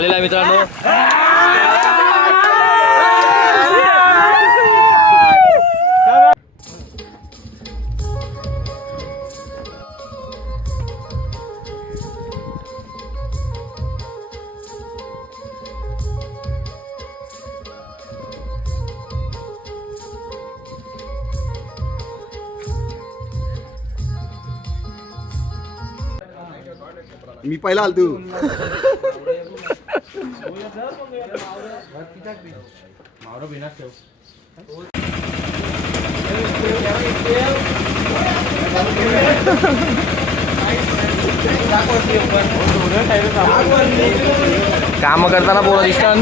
आलेला आहे मित्रांनो. मी पहिला आलतो. काम करताना पोरं दिसतात.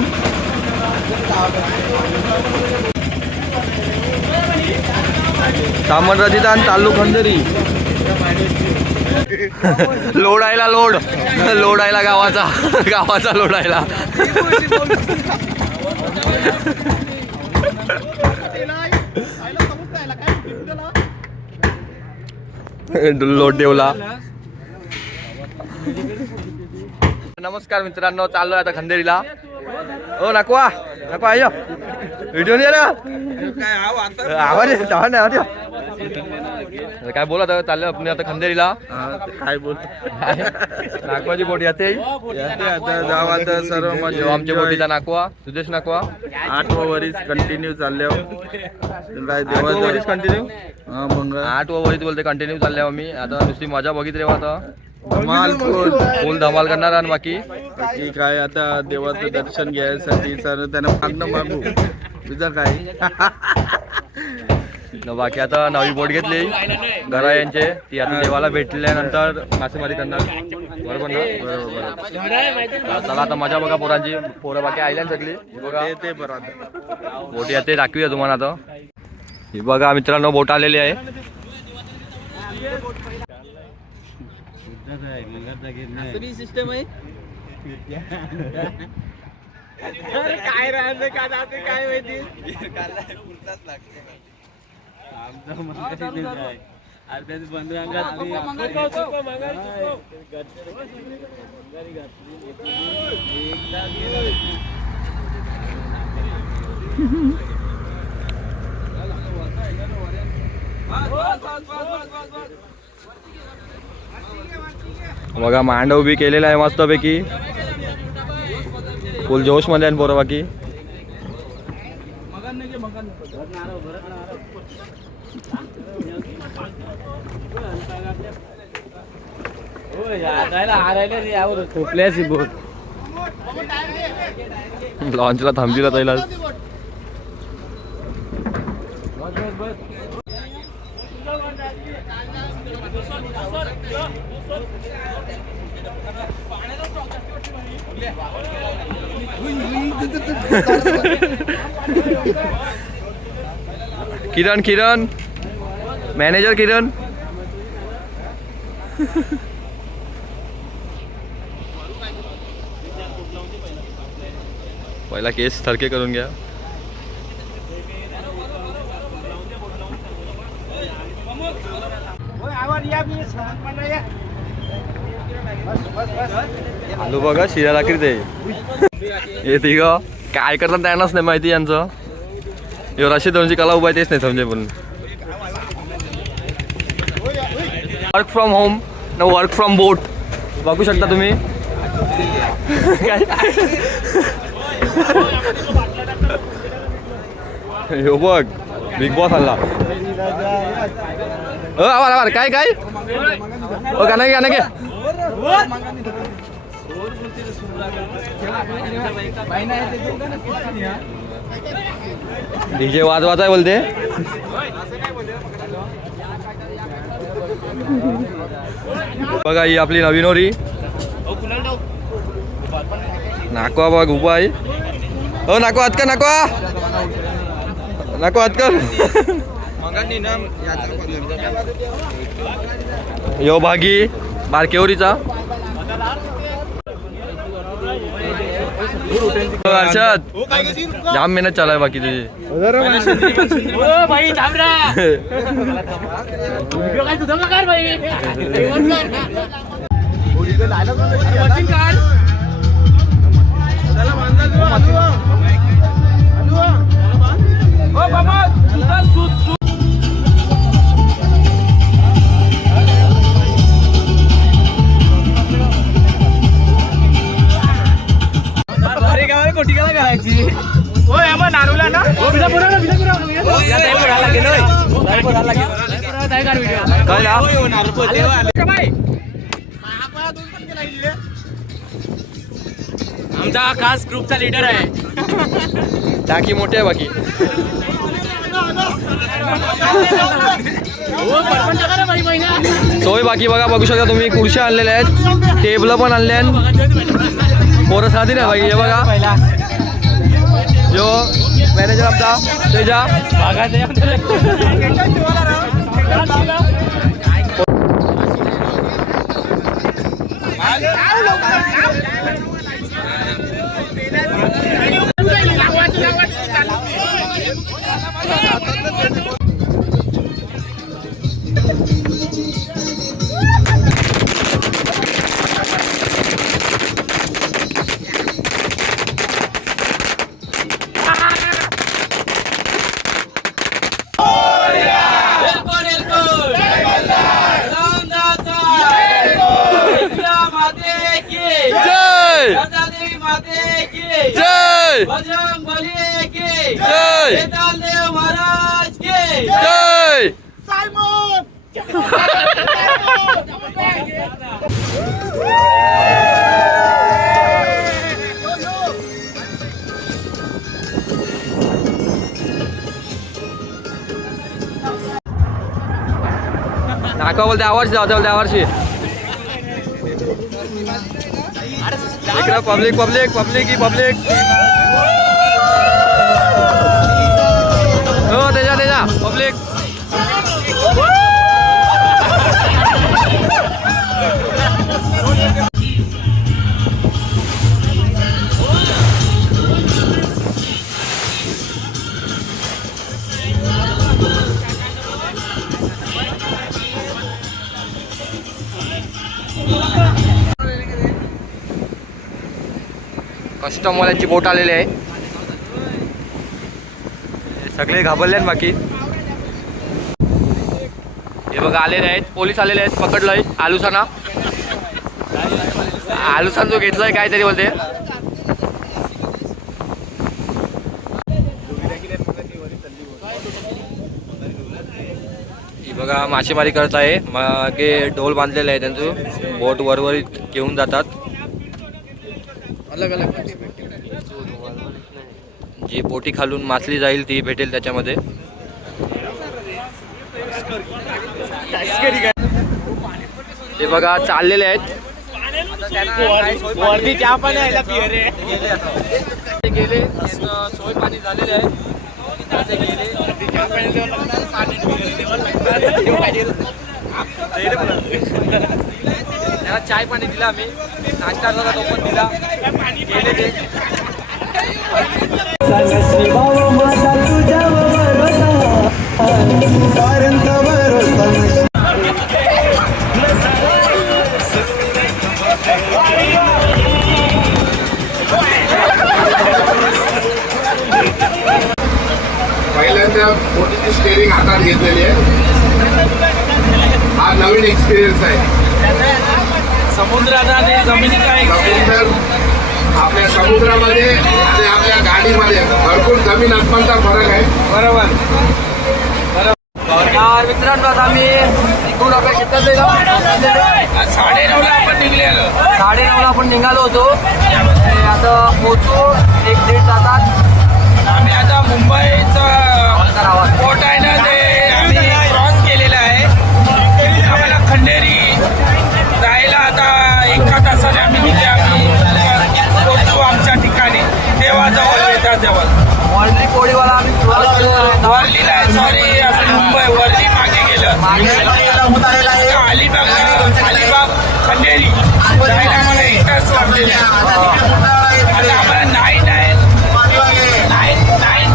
सामान रजितान चालू खंदरी. लोड आयला लोड आयला गावाचा लोड आयला. लोड देवला. नमस्कार मित्रांनो, चाललोय आता खंदेरीला. ओ नकवा आयो व्हिडिओ नाही आवाज काय बोला चाललं आपण आता खंदेरीला. काय बोल नाकवाची बोट येते आता जाऊ आता सर्व मजा. आमच्या बोटीचा नाकवा सुदेश नाकवा 8 ओव्हरीज कंटिन्यू चालल्या. काय वरीच कंटिन्यू मग 8 ओव्हरीज बोलते कंटिन्यू चालल्या आम्ही. आता नुसती मजा बघित रेवा. आता धमाल फुल धमाल करणार आणि बाकी काय आता देवाचं दर्शन घ्यायसाठी सर त्यांना मागणं मागू. तुझं काय बाकी आता नवी बोट घेतली घरा यांचे. ती आता देवाला भेटल्यानंतर मासेमारी करणार. बरोबर ना? बरोबर. चला आता मजा बघा पोरांची. पोरं बाकी आयल्यान सगळी बघा. ते बरं आता बोट येते दाखवूया तुम्हाला. आता ही बघा मित्रांनो बोट आलेली आहे. सिस्टम आहे. काय राहते का जाते काय माहिती. बघा मांड उभी केलेला आहे मस्तपैकी. फुल जोश मध्ये आहे पोरं बाकी. लॉन्चला थांबलीला पहिला. किरण मॅनेजर किरण. पहिला केस थरके करून घ्या. आलू बघा शिरा राखी ते येते ग. काय करतात त्यांनाच नाही माहिती यांचं. रशी दोनची कला उभा तेच नाही समजे. पण वर्क फ्रॉम होम न वर्क फ्रॉम बोट बघू शकता तुम्ही. हो बघ बिग बॉस आला. आवार काय काय गाणं घे. डीजे वाजवायचा आहे बोलते. बघा ही आपली नवीन होरी. नाकवा बघ उभा आहे. हो नाकवा हात कर. नाकवा हात कर. यो भागी बारकेवरीचा. अर्षद जाम मेहनत चालू आहे बाकी तुझी. आमचा खास ग्रुपचा लीडर आहे. टाकी मोठी आहे बाकी. सोय बाकी बघा, बघू शकता तुम्ही. खुर्च्या आणलेल्या आहेत, टेबल पण आणले आहेत. पोरं साधी ना बाकी. हे बघा जो मॅनेजर आमचा तेजा. जय बजरंग बली की जय. बेताल देव महाराज की जय. नाका बोलते आवर्षी जाऊ बोलते आवर्षी. इकडं पब्लिक पब्लिक पब्लिक ही पब्लिक. हो तेजा तेजा पब्लिक. कस्टमवाल्यांची बोट आलेली आहे. सगळे घाबरले आहेत बाकी. हे बघा आलेले आहेत, पोलीस आलेले आहेत. पकडलंय आलुसाना. आलुसान जो घेतलाय काहीतरी बोलते. ही बघा मासेमारी करत आहे. मागे ढोल बांधलेले आहे त्यांचं. बोट वरवरीत घेऊन जातात. अलग अलग जी बोटी खालून मासली जाईल ती भेटेल त्याच्यामध्ये. ते बघा चाललेले आहेत. वरती चहा पण यायला पियर रे. ते गेले, सोय पाणी झालेले आहे. ते गेले. त्याला चाय पाणी दिला आम्ही. नाश्ता झाला तो पण दिला. गेले ते. पहिल्यांदा बोटीची स्टेअरिंग हातात घेतलेली आहे. हा नवीन एक्सपिरियन्स आहे. समुद्राचा आणि जमिनीचा समुद्र आपल्या समुद्रामध्ये आणि आपल्या गाडीमध्ये भरपूर जमीन आसमानचा फरक आहे. बरोबर. मित्रांनो आता आम्ही इकडून आपल्या शेतात 9:30ला आपण निघलेलो. 9:30 आपण निघालो होतो. आता पोहोचू 1-1.5 तासात. आम्ही आता मुंबईचं पोर्ट आहे ना ते आम्ही क्रॉस केलेलं आहे. आम्हाला खंडेरी जायला आता 1 तासाने आम्ही पोहोचू आमच्या ठिकाणी. देवाजवळ येतात जवळ. वरली पोळीवाला आम्ही वर्लीला आहे. सॉरी आपण मुंबई वर्ली मागे गेलं. अलिबाग खंडेरी जायला आम्हाला 1 तास लागलेले. आता आम्हाला 9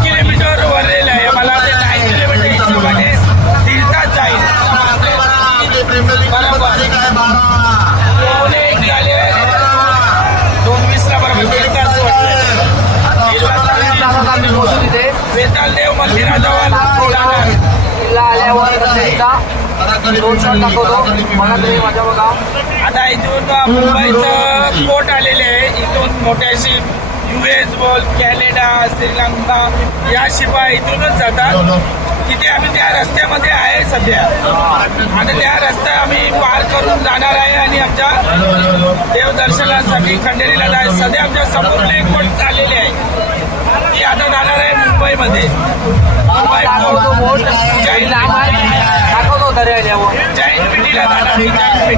किलोमीटर वरलेलं आहे. मला ते 9 किलोमीटर हिशोबाने 3 तास जाईल. बरोबर 2:01 झाले. 2:20ला बरोबर 3 तास वाटले. बघा दोन शॉट दाखवतो मला तरी मजा बघा. आता इथून मुंबईचं कोट आलेले आहे. इथून मोठ्याशी US बोल कॅनडा श्रीलंका या शिपा इथूनच जातात. तिथे आम्ही त्या रस्त्यामध्ये आहे सध्या. आता त्या रस्ता आम्ही पार करून जाणार आहे आणि आमच्या देवदर्शनासाठी खंडेरीला जायचं. सध्या आमच्या समोर एक बोट चाललेली आहे ती आता जाणार आहे मुंबईमध्ये. जैन पेटीला जाणार. जैन पेटी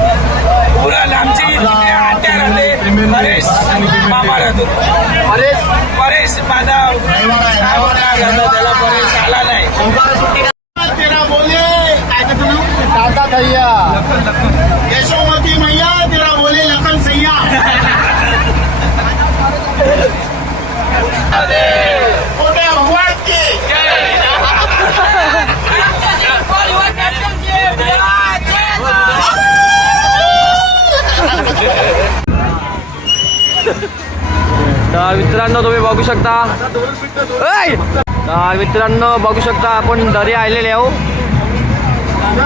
पुरा लांबची आत्या राहते. परेश मामा राहतो. परेश माझा काय बोलणार त्याला परेश आला नाही. तेरा बोले दादा भैया यशोमती मैया तेरा बोले लखन सैया. मोठ्या भगवान की तर मित्रांनो तुम्ही बघू शकता तर मित्रांनो बघू शकता आपण दरी आलेले आहो.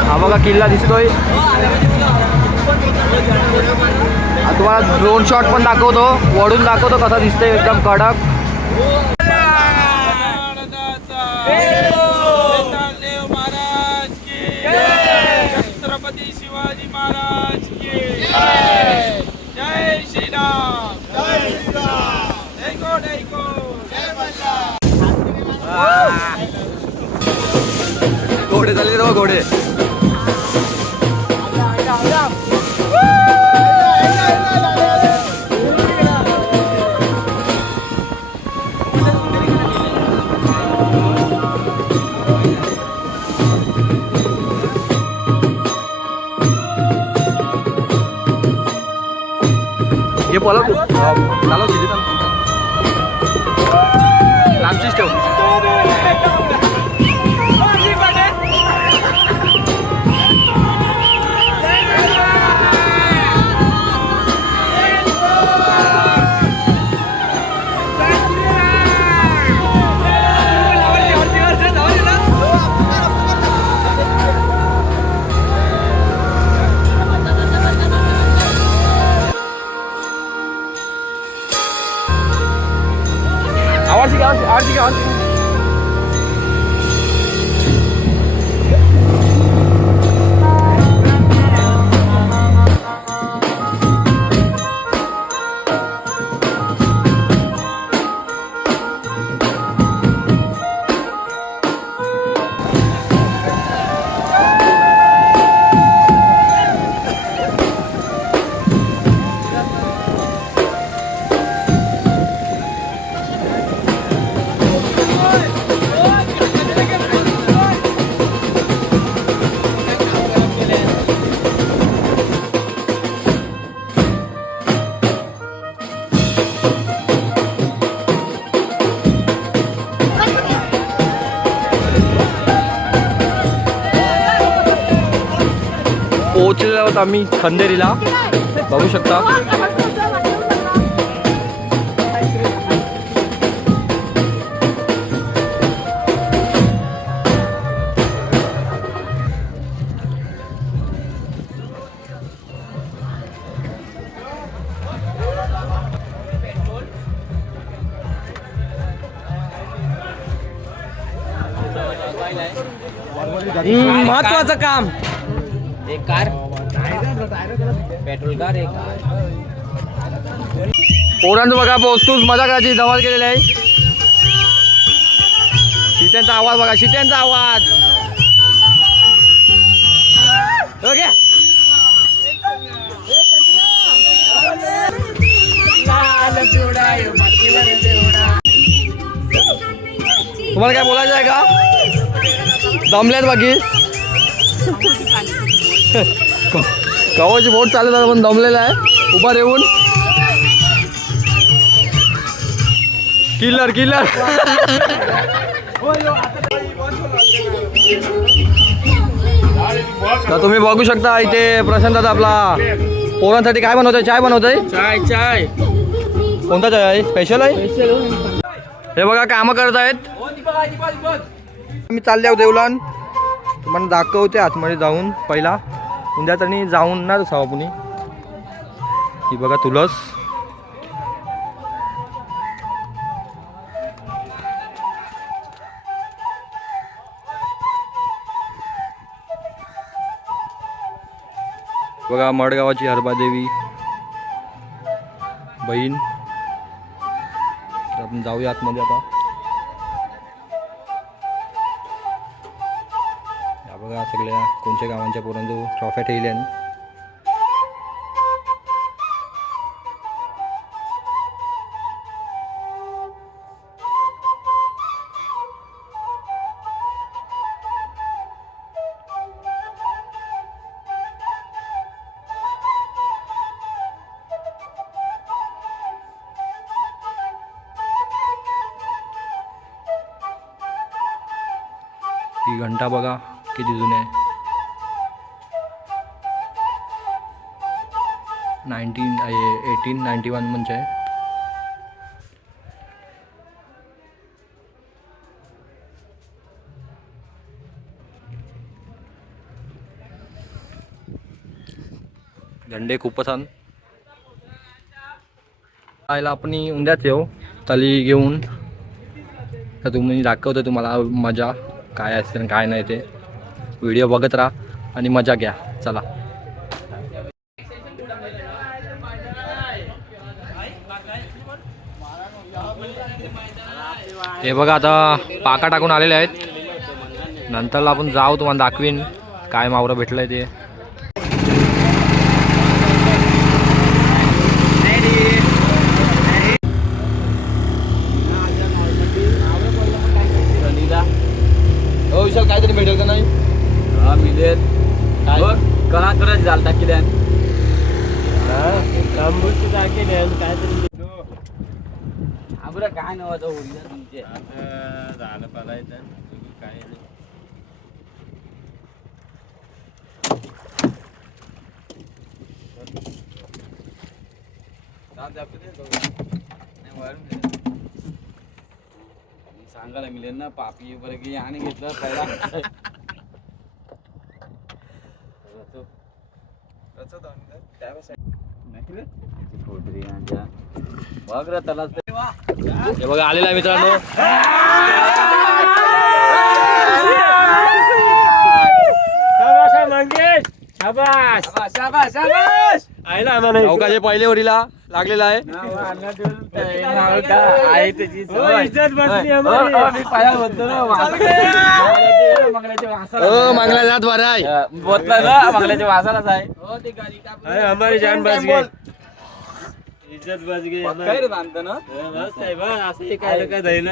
हा बघा किल्ला दिसतोय. तुम्हाला ड्रोन शॉट पण दाखवतो वडून दाखवतो कसा दिसतोय एकदम कडक. देव महाराज की छत्रपती शिवाजी महाराज की जय श्रीराम. घोडे चालले बघा घोडे. ये बोला तू चालव सिधी लांबचीच ठेव. आवाज पोहोचलेलो आहोत आम्ही खंदेरीला बघू शकता. महत्वाचं काम एक कार पेट्रोल कार एक पोरांनो बघा पोहोचतोच मजा करायची धमाल केलेली आहे. शिट्यांचा आवाज बघा शिट्यांचा आवाज. ओके तुम्हाला काय बोलायचं आहे का? दमल्यात बाकी कवाची बोट चालत पण दमलेला आहे उभा येऊन. किलर किलर तर तुम्ही बघू शकता इथे प्रशांत दादा आपला पोरांसाठी काय बनवतोय? चाय बनवतोय. चाय चाय कोणता चाय आहे? स्पेशल आहे. हे बघा कामं करत आहेत. मी चालले आहोत देवलान. तुम्हाला दाखवते आतमध्ये जाऊन पहिला उद्या तरी जाऊन ना तसा आपण ही बघा तुळस. बघा मडगावाची हरबादेवी बहीण. तर आपण जाऊया आतमध्ये आता. या बघा सगळ्या कोणत्या गावांच्या पोरांचो ट्रॉफ्या ठेवल्या. ही घंटा बघा किती जुनी आहे. 1891 म्हणजे आहे. झंडे खूपच छान. आयला आपण उद्याच येऊ तली घेऊन. तर तुम्ही दाखवतो तुम्हाला मजा काय असते आणि काय नाही ते. व्हिडिओ बघत राहा आणि मजा घ्या. चला. हे बघा आता पाका टाकून आलेले आहेत. नंतर आपण जाऊ तुम्हाला दाखवीन काय मावरं भेटलंय ते. हो विशाल काहीतरी भेटेल का नाही? हा मिळेल. कला करत झाल टाकल्यान काय नव्हतं होईल तुमचे झालं पालायचं काय नाही. सांगायला मिळेल ना पापी वगैरे आणि घेतलं पहिला. हे बघा आलेला आहे मित्रांनो. अवकाशे पहिले वरीला लागलेला आहे. मागला जात बरं आहे बोलला ना मागल्याच्या वासालाच आहे. हमारी जान बच गई, इज्जत बच गई. काय रे बांधतं ना बस आहे बस. असं काय काय धैर्य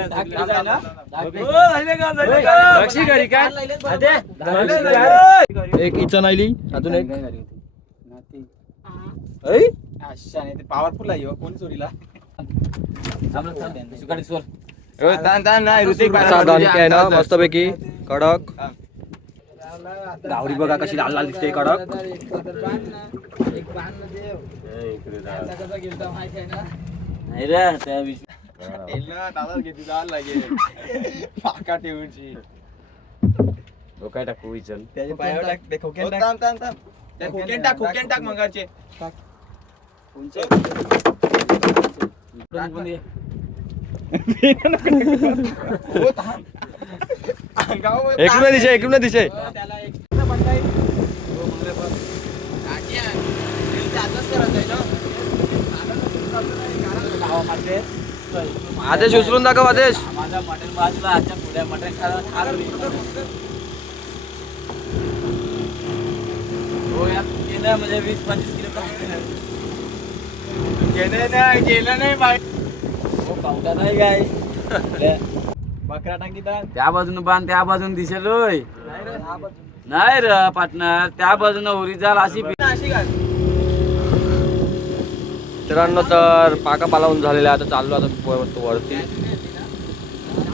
एक इचन आली अजून एक पॉवरफुल आहे कोणी चोरीला. असा दणके आहे ना मस्तपैकी कडक. गावरी बघा कशी लाल लाल दिसते कडक. नाही रे त्या पाका ठेवूची काय टाकू विचल त्याच्या पायावर टाक. खोक्यान टाक मंगारचे. इकडून दिशे आदेश उचलून दाखव आदेश. माझा मटण वाजला आजच्या पुढ्या मटण खायला हो यार गेलं म्हणजे 20-25 किलो गेलं नाही बाई. हो पावटा नाही काय बकरा टाकी त्या बाजून बांध त्या बाजून दिसेल. होय नाही रे पार्टनर त्या बाजून उरी जाल अशी. मित्रांनो तर पाका पालावून झालेला आहे. आता चाललो आता वरती.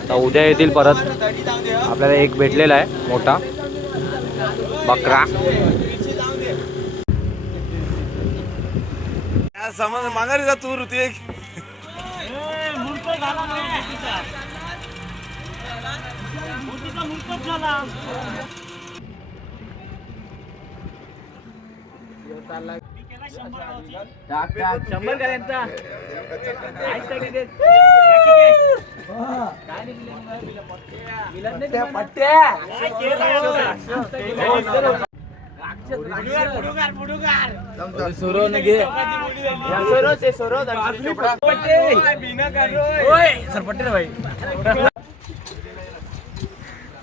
आता उद्या येतील परत. आपल्याला एक भेटलेला आहे मोठा बकरा. समज माघारी जा तू ऋतिक. 100 का त्यांचा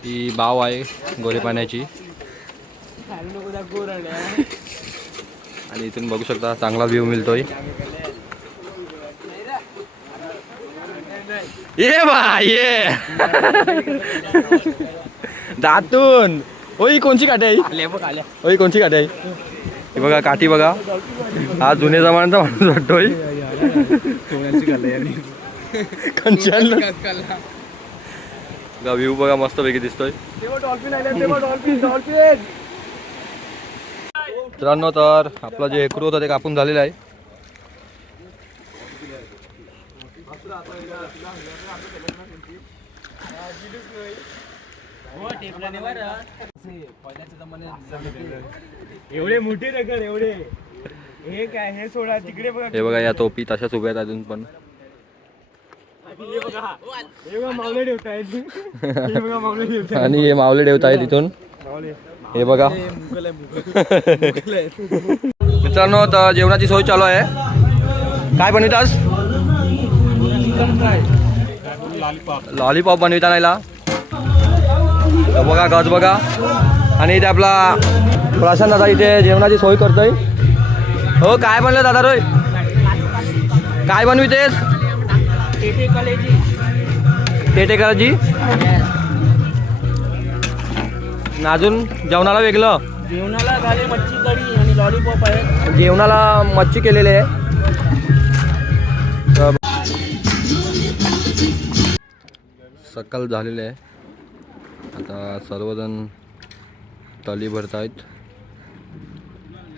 ही बाव आहे गोरे पाण्याची आणि इथून बघू शकता चांगला व्ह्यू मिळतोय. ये बा ये दातून ओई कोणची काठी आहे ओई कोणची काठी आहे ही बघा काठी बघा. हा जुने जमान्याचा माणूस वाटतोय. व्ह्यू बघा मस्त पैकी दिसतोय मित्रांनो. तर आपलं जे हेकरू होतं ते कापून झालेलं आहे. एवढे मोठे नगर एवढे हे काय हे सोडा तिकडे बघा. हे बघा या टोपी तशाच उभ्या आहेत अजून पण. हे बघा मावळे ठेवतायत. हे बघा मावळे ठेवतायत. आणि हे मावले ठेवत आहे तिथून. हे बघा मित्रांनो. तर जेवणाची सोय चालू आहे. काय बनवितास लॉलीपॉप बनविता नाहीला. बघा गज बघा. आणि इथे आपला प्रशांत दादा इथे जेवणाची सोय करतोय. हो काय बनलं दादा रोय काय बनवितेस टेटेकराची. अजून जेवणाला वेगळं जेवणाला झाले मच्छी कढी आणि लॉलीपॉप आहे. जेवणाला मच्छी केलेली आहे. सकाळ झालेले आहे. आता सर्वजण तली भरत आहेत.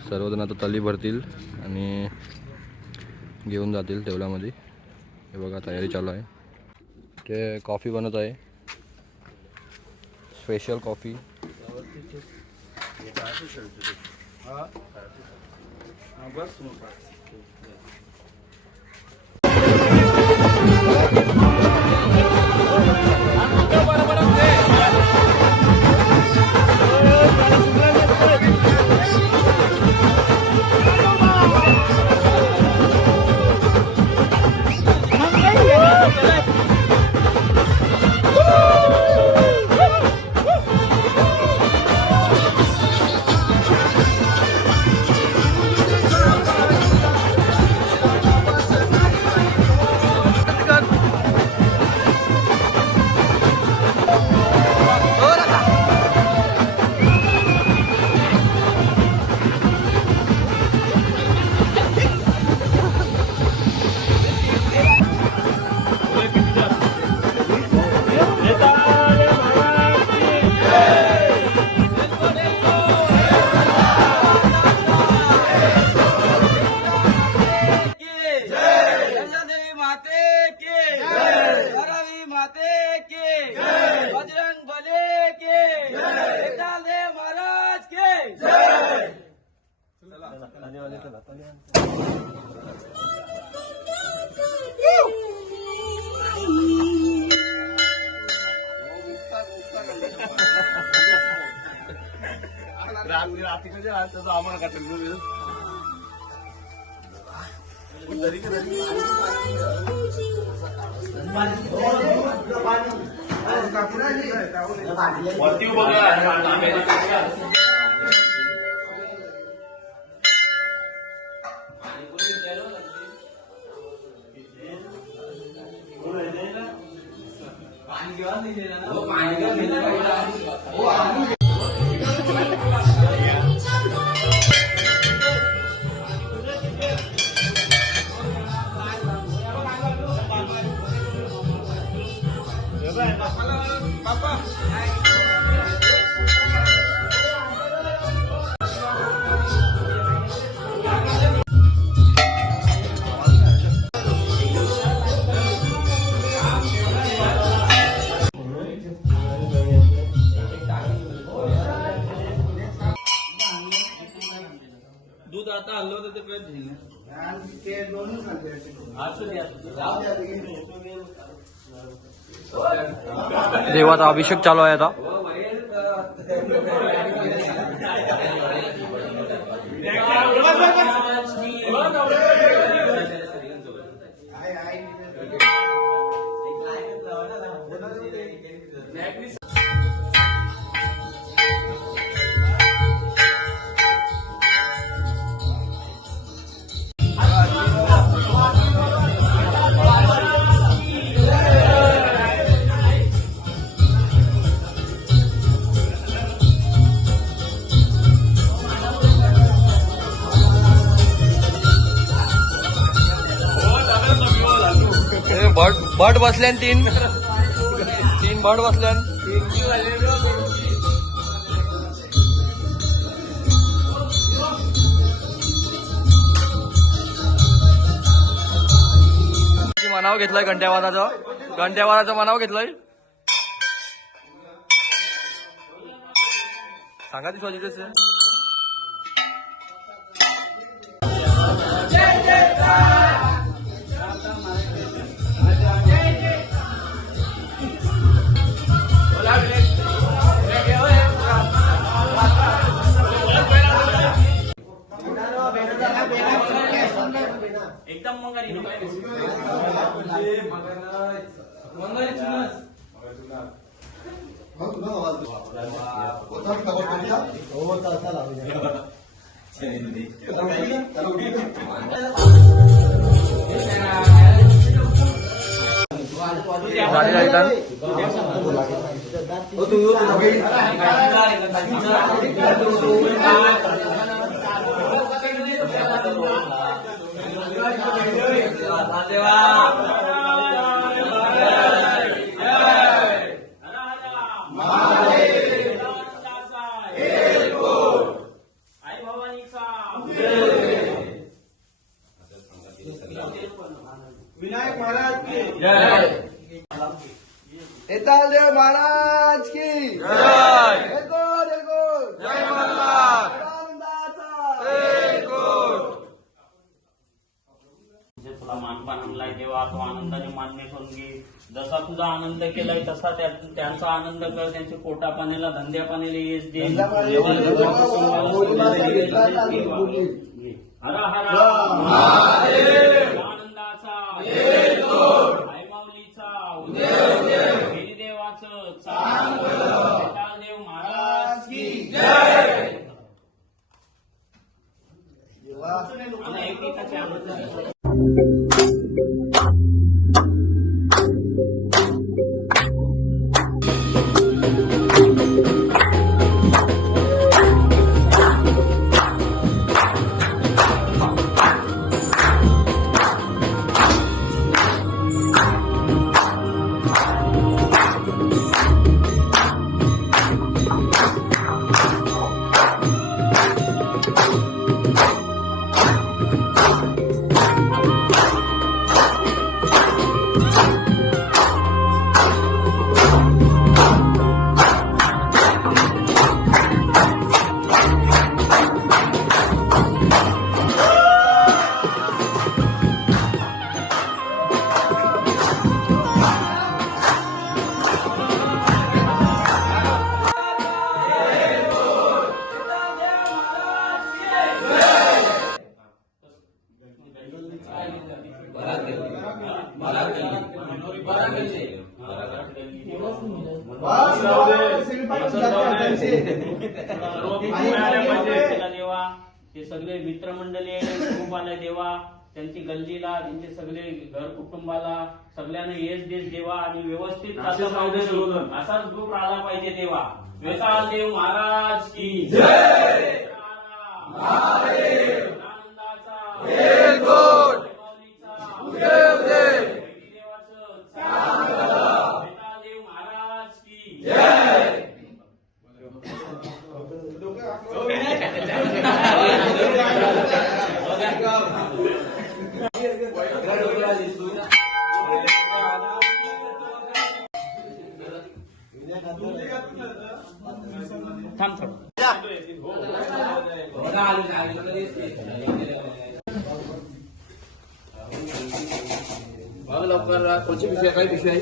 सर्वजण आता तली भरतील आणि घेऊन जातील तेवढ्यामध्ये. हे बघा तयारी चालू आहे. ते कॉफी बनत आहे स्पेशल कॉफी. बापा आता हल्लो होतं ते परत झेलणं. ते दोनच सांगते. असू द्या. देवाचा अभिषेक चालू आहे आता. बर्ड बसल्यान तीन बर्ड बसल्यान. मनाव घेतलंय घंट्यावादाचं मनाव घेतलंय. सांगा ती स्वाजीच एकदम मंगारी विनायक महाराज की जय. देव महाराज की जय. जय मल्हार. तुला मानपान आणलाय देवा, तो आनंदाने मान्य करून घे. जसा तुझा आनंद केलाय तसा त्यांचा आनंद कर. त्यांच्या पोटा पाण्याला धंद्या पाण्याला येस दे. हर हर आनंदाचा आई माऊलीचा देवाचं देव महाराज की जय. आणि एकेकाचे आनंद. ते सगळे मित्रमंडळी ग्रुप आलाय देवा, त्यांची गल्लीला, त्यांचे सगळे घर कुटुंबाला सगळ्यांना येस देश देवा आणि व्यवस्थित असाच ग्रुप आला पाहिजे देवा. वेताळ देव महाराज की जय. आनंदाचा देव महाराज की जय. थांब थोडं. लवकर कोणची पिशवी काय पिशवी आहे?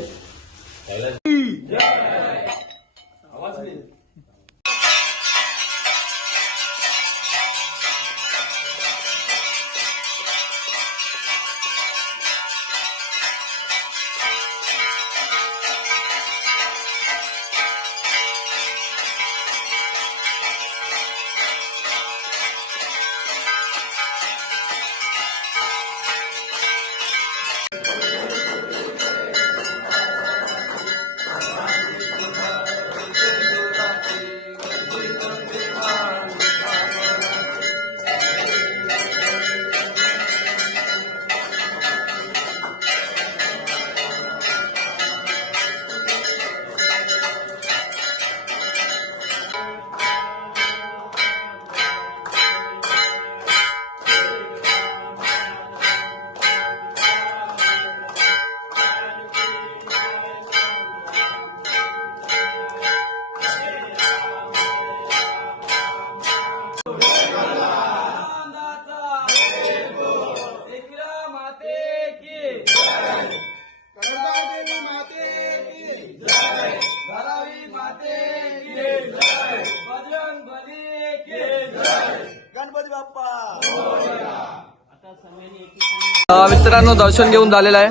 मित्रांनो दर्शन घेऊन झालेलं आहे.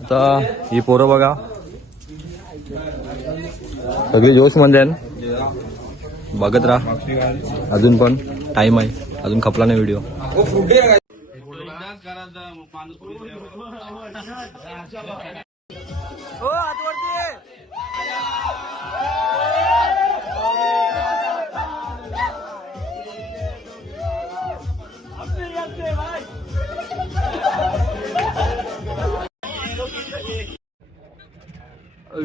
आता ही पोरं बघा सगळी जोश मध्ये आहे. बघत राहा, अजून पण टाइम आहे, अजून खपला नाही व्हिडिओ.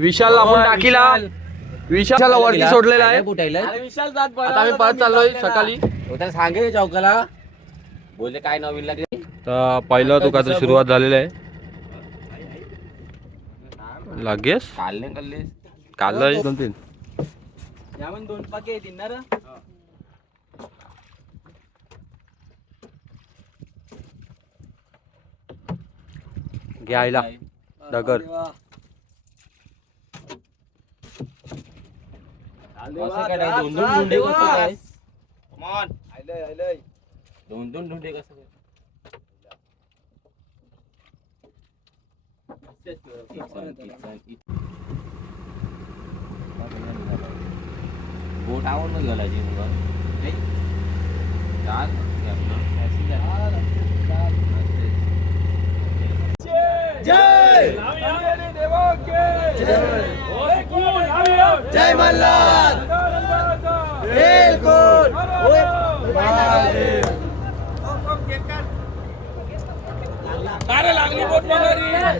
विशाल आपण टाकीला विशालला वरती सोडलेला आहे. आता आम्ही परत चाललोय सकाळी. सांगे चौकाला बोलले काय नवीन लागले. तर पहिलं दुकानाची सुरुवात झालेली आहे. लागेस काढलंय 2-3 2 पाके येतील ना रे. घ्यायला डगर दोन धुंडे कसं काय? दोन धुंडे कसं काय? बोट आवडून गेला जी मग जय मल्हार. काय लागली बोट वगैरे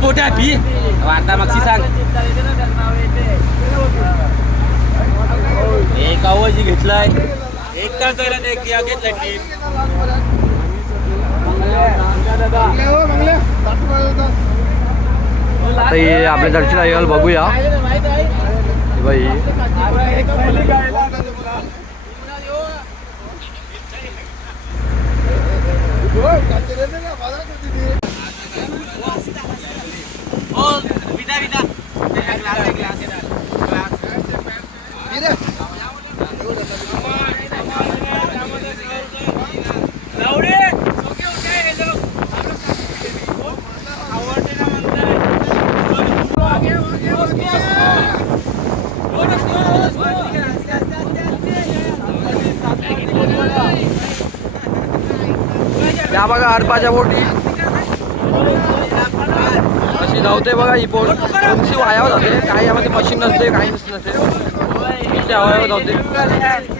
बोट्या भी वार्ता मागची सांग. एक आवाजी घेतलाय एक तास झाला एक घेतलाय. आता हे आपल्या चर्चेला यायला बघूया बाई. या बघा हरपाच्या बोटी. ही धावते बघा ही बोट कोणती वायावर जाते काही यामध्ये मशीन नसते काही नसते नुसते हवावर धावते